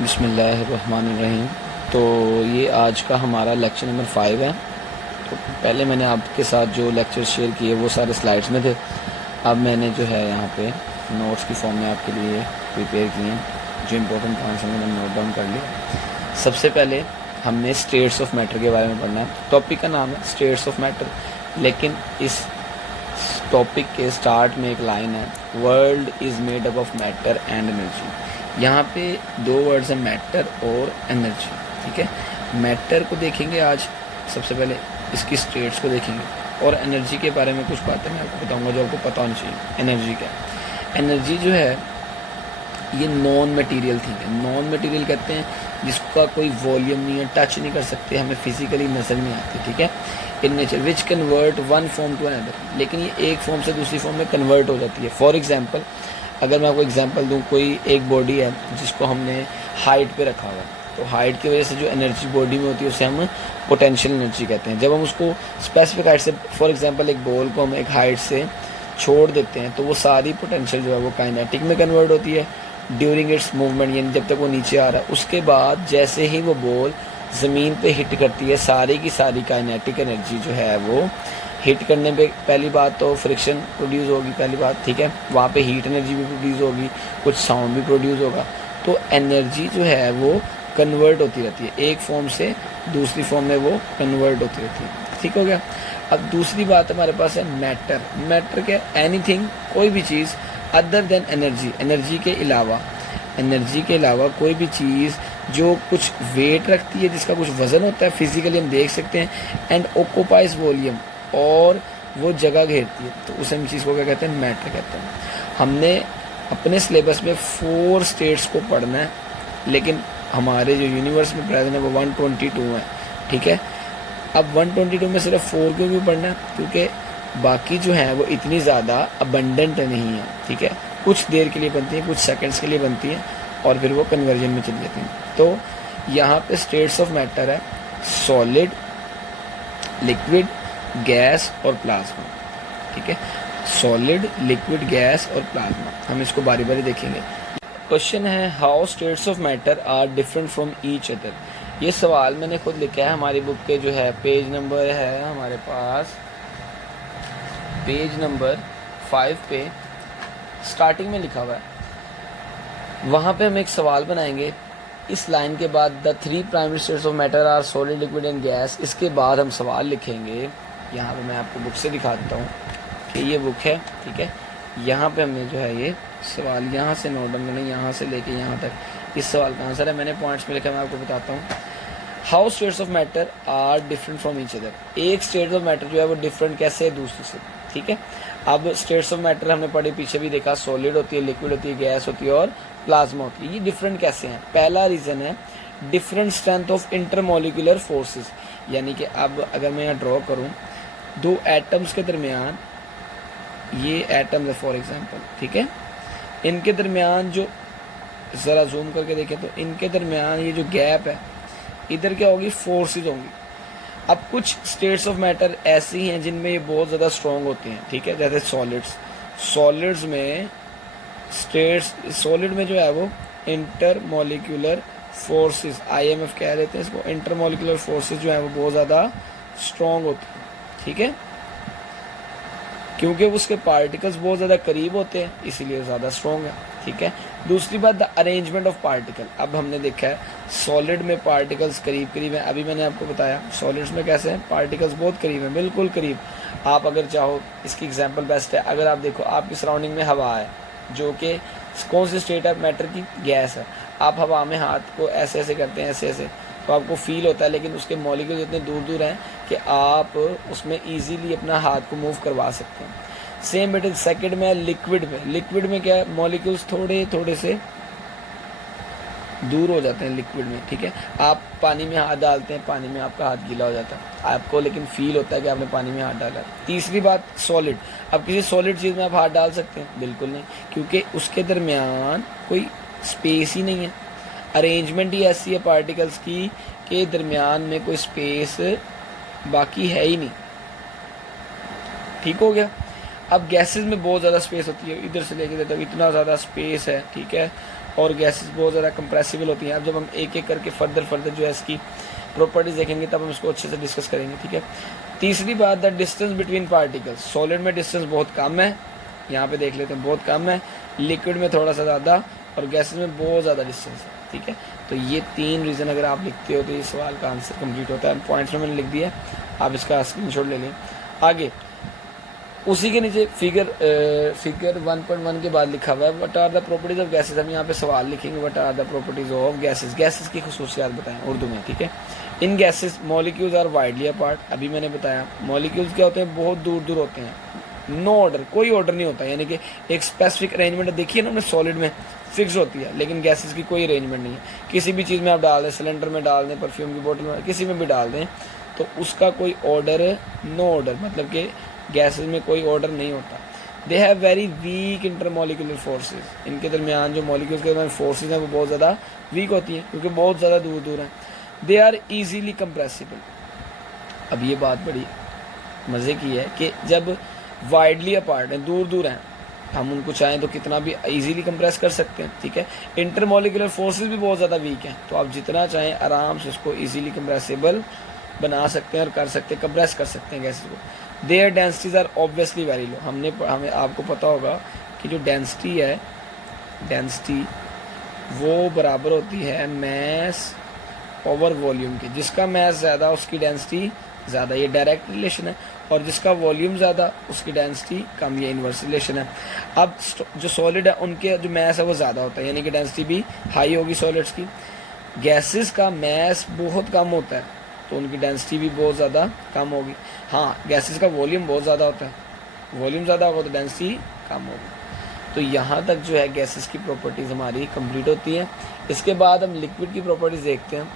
बिस्मिल्लाहिर्रहमानिर्रहीम। तो ये आज का हमारा लेक्चर नंबर 5 है। तो पहले मैंने आपके साथ जो लेक्चर शेयर किए वो सारे स्लाइड्स में थे। अब मैंने जो है यहाँ पे नोट्स की फॉर्म में आपके लिए प्रिपेयर किए हैं। जो इम्पोर्टेंट पॉइंट्स हैं मैंने नोट डाउन कर लिया। सबसे पहले हमने स्टेट्स ऑफ मैटर के बारे में पढ़ना है। टॉपिक का नाम है स्टेट्स ऑफ मैटर, लेकिन इस टॉपिक के स्टार्ट में एक लाइन है, world is made up of matter and energy. यहाँ पे दो वर्ड्स हैं, मैटर और एनर्जी। ठीक है, मैटर को देखेंगे आज, सबसे पहले इसकी स्टेट्स को देखेंगे और एनर्जी के बारे में कुछ बातें मैं आपको बताऊंगा जो आपको पता होनी चाहिए। एनर्जी क्या है? एनर्जी जो है ये नॉन मटेरियल थिंग है। नॉन मटेरियल कहते हैं जिसका कोई वॉल्यूम नहीं है, टच नहीं कर सकते, हमें फिजिकली नजर नहीं आती। ठीक है, in nature which convert one form to another, लेकिन ये एक फॉर्म से दूसरी फॉर्म में कन्वर्ट हो जाती है। फॉर एग्जांपल, अगर मैं आपको एग्जांपल दूं, कोई एक बॉडी है जिसको हमने हाइट पे रखा हुआ है, तो हाइट की वजह से जो एनर्जी बॉडी में होती है उसे हम पोटेंशियल एनर्जी कहते हैं। जब हम उसको स्पेसिफिक हाइट से, फॉर एग्जांपल एक बॉल को हम एक हाइट से छोड़ देते हैं तो वो सारी पोटेंशियल जो है वो काइनेटिक में कन्वर्ट होती है ड्यूरिंग इट्स मूवमेंट, यानी जब तक वो नीचे आ रहा है। उसके बाद जैसे ही वो बॉल ज़मीन पे हिट करती है, सारी की सारी काइनेटिक एनर्जी जो है वो हिट करने पे, पहली बात तो फ्रिक्शन प्रोड्यूस होगी, पहली बात। ठीक है, वहाँ पे हीट एनर्जी भी प्रोड्यूस होगी, कुछ साउंड भी प्रोड्यूस होगा। तो एनर्जी जो है वो कन्वर्ट होती रहती है, एक फॉर्म से दूसरी फॉर्म में वो कन्वर्ट होती रहती है। ठीक हो गया। अब दूसरी बात हमारे पास है मैटर। मैटर क्या? एनीथिंग, कोई भी चीज़ अदर देन एनर्जी, एनर्जी के अलावा, एनर्जी के अलावा कोई भी चीज़ जो कुछ वेट रखती है, जिसका कुछ वजन होता है, फिजिकली हम देख सकते हैं, एंड ऑक्यूपाइज वॉल्यूम, और वो जगह घेरती है, तो उस चीज़ को क्या कहते हैं? मैटर कहते हैं। हमने अपने सिलेबस में 4 स्टेट्स को पढ़ना है, लेकिन हमारे जो यूनिवर्स में प्रेजेंट है वो 122 है। ठीक है, अब 122 में सिर्फ 4 क्यों पढ़ना है? क्योंकि बाकी जो है वो इतनी ज़्यादा अबंडेंट नहीं है। ठीक है, कुछ देर के लिए बनती है, कुछ सेकंड्स के लिए बनती है और फिर वो कन्वर्जन में चली जाती हैं। तो यहाँ पे स्टेट्स ऑफ मैटर है सॉलिड, लिक्विड, गैस और प्लाज्मा। ठीक है, सॉलिड, लिक्विड, गैस और प्लाज्मा, हम इसको बारी बारी देखेंगे। क्वेश्चन है, how states of matter are different from each other. ये सवाल मैंने खुद लिखा है, हमारी बुक के जो है पेज नंबर है हमारे पास, पेज नंबर 5 पे स्टार्टिंग में लिखा हुआ है। वहाँ पे हम एक सवाल बनाएंगे, इस लाइन के बाद the 3 primary states of matter are solid, liquid and gas. इसके बाद हम सवाल लिखेंगे। यहाँ पे मैं आपको बुक से दिखा देता हूँ कि ये बुक है। ठीक है, यहाँ पे हमने जो है ये सवाल यहाँ से नोट डाउन करना, यहाँ से लेके यहाँ तक। इस सवाल का आंसर है, मैंने पॉइंट्स में लिखा, मैं आपको बताता हूँ। How states of matter are different from each other. एक स्टेट ऑफ मैटर जो है वो डिफरेंट कैसे है दूसरे से। ठीक है, अब स्टेट्स ऑफ मैटर हमने पढ़े, पीछे भी देखा, सॉलिड होती है, लिक्विड होती है, गैस होती है और प्लाज्मा होती है। ये डिफरेंट कैसे हैं? पहला रीज़न है different strength of intermolecular forces, यानी कि अब अगर मैं यहाँ ड्रॉ करूँ, 2 एटम्स के दरमियान, ये एटम है फॉर एग्जांपल, ठीक है, इनके दरमियान जो, ज़रा जूम करके देखें तो इनके दरमियान ये जो गैप है, इधर क्या होगी? फोर्सेस होंगी। अब कुछ स्टेट्स ऑफ मैटर ऐसी हैं जिनमें ये बहुत ज़्यादा स्ट्रॉन्ग होती हैं। ठीक है, जैसे सॉलिड्स में स्टेट्स, सॉलिड में जो है वो इंटरमोलिकुलर फोर्सेस, IMF कह लेते हैं इसको, इंटरमोलिकुलर फोर्सेस जो है वो बहुत ज़्यादा स्ट्रॉन्ग होती हैं। ठीक है, क्योंकि उसके पार्टिकल्स बहुत ज़्यादा करीब होते हैं, इसीलिए ज़्यादा स्ट्रॉन्ग है। ठीक है, दूसरी बात, द अरेंजमेंट ऑफ पार्टिकल। अब हमने देखा है सॉलिड में पार्टिकल्स करीब करीब हैं, अभी मैंने आपको बताया सॉलिड्स में कैसे हैं, पार्टिकल्स बहुत करीब हैं, बिल्कुल करीब। आप अगर चाहो, इसकी एग्जांपल बेस्ट है, अगर आप देखो आपकी सराउंडिंग में हवा है, जो कि कौन सी स्टेट है मैटर की? गैस है। आप हवा में हाथ को ऐसे ऐसे करते हैं, ऐसे ऐसे, तो आपको फील होता है, लेकिन उसके मॉलिक्यूल इतने दूर दूर हैं कि आप उसमें ईजीली अपना हाथ को मूव करवा सकते हैं। सेम इट इज सेकंड में, लिक्विड में। लिक्विड में क्या है? मॉलिक्यूल्स थोड़े थोड़े से दूर हो जाते हैं लिक्विड में। ठीक है, आप पानी में हाथ डालते हैं, पानी में आपका हाथ गीला हो जाता है, आपको लेकिन फील होता है कि आपने पानी में हाथ डाला। तीसरी बात, सॉलिड। अब किसी सॉलिड चीज़ में आप हाथ डाल सकते हैं? बिल्कुल नहीं, क्योंकि उसके दरमियान कोई स्पेस ही नहीं है, अरेंजमेंट ही ऐसी है पार्टिकल्स की के दरमियान में कोई स्पेस बाकी है ही नहीं। ठीक हो गया। अब गैसेस में बहुत ज़्यादा स्पेस होती है, इधर से लेके इधर तक इतना ज़्यादा स्पेस है। ठीक है, और गैसेस बहुत ज़्यादा कंप्रेसिबल होती हैं। अब जब हम एक एक करके फर्दर जो है इसकी प्रॉपर्टीज देखेंगे तब हम इसको अच्छे से डिस्कस करेंगे, ठीक है। तीसरी बात, the distance between particles. Solid में डिस्टेंस बहुत कम है, यहाँ पे देख लेते हैं बहुत कम है, लिक्विड में थोड़ा सा ज़्यादा और गैसेस में बहुत ज़्यादा डिस्टेंस है, ठीक है। तो ये 3 रीज़न अगर आप लिखते हो तो ये सवाल का आंसर कंप्लीट होता है। पॉइंट्स में मैंने लिख दिया, आप इसका स्क्रीनशॉट ले लें। आगे उसी के नीचे फिगर 1.1 के बाद लिखा हुआ है what are the properties of gases. हम यहाँ पे सवाल लिखेंगे what are the properties of gases, gases की खुसूसियात बताएं उर्दू में, ठीक है। In gases molecules are widely apart, अभी मैंने बताया मॉलिक्यूल्स क्या होते हैं, बहुत दूर दूर होते हैं, नो ऑर्डर, कोई ऑर्डर नहीं होता, यानी कि एक स्पेसिफिक अरेंजमेंट देखिए ना हमने सॉलिड में फिक्स होती है, लेकिन गैसेस की कोई अरेंजमेंट नहीं है। किसी भी चीज़ में आप डाल दें, सिलेंडर में डाल दें, परफ्यूम की बोतल में, किसी में भी डाल दें, तो उसका कोई ऑर्डर, नो ऑर्डर, मतलब कि गैसेस में कोई ऑर्डर नहीं होता। They have very weak intermolecular forces, इनके दरमियान जो मॉलिक्यूल्स के दरमियान फोर्सेज हैं वो बहुत ज़्यादा वीक होती हैं क्योंकि बहुत ज़्यादा दूर दूर हैं। They are easily compressible. अब ये बात बड़ी मज़े की है कि जब वाइडली अपार्ट हैं, दूर दूर हैं, हम उनको चाहें तो कितना भी इजीली कंप्रेस कर सकते हैं, ठीक है। इंटरमोलिकुलर फोर्सेज भी बहुत ज़्यादा वीक हैं, तो आप जितना चाहें आराम से उसको इजीली कंप्रेसिबल बना सकते हैं और कर सकते हैं, कंप्रेस कर सकते हैं गैसेस को। Their densities are obviously very low. हमें आपको पता होगा कि जो डेंसिटी है, डेंसिटी वो बराबर होती है मैस ओवर वॉल्यूम की। जिसका मैस ज़्यादा उसकी डेंसिटी ज़्यादा, ये डायरेक्ट रिलेशन है, और जिसका वॉल्यूम ज़्यादा उसकी डेंसिटी कम, ये इन्वर्स रिलेशन है। अब जो सॉलिड है उनके जो मैस है वो ज़्यादा होता है, यानी कि डेंसिटी भी हाई होगी सॉलिड्स की। गैसेस का मैस बहुत कम होता है तो उनकी डेंसिटी भी बहुत ज़्यादा कम होगी। हाँ, गैसेस का वॉल्यूम बहुत ज़्यादा होता है, वॉल्यूम ज़्यादा होगा तो डेंसिटी कम होगी। तो यहाँ तक जो है गैसेस की प्रॉपर्टीज़ हमारी कंप्लीट होती हैं। इसके बाद हम लिक्विड की प्रॉपर्टीज़ देखते हैं।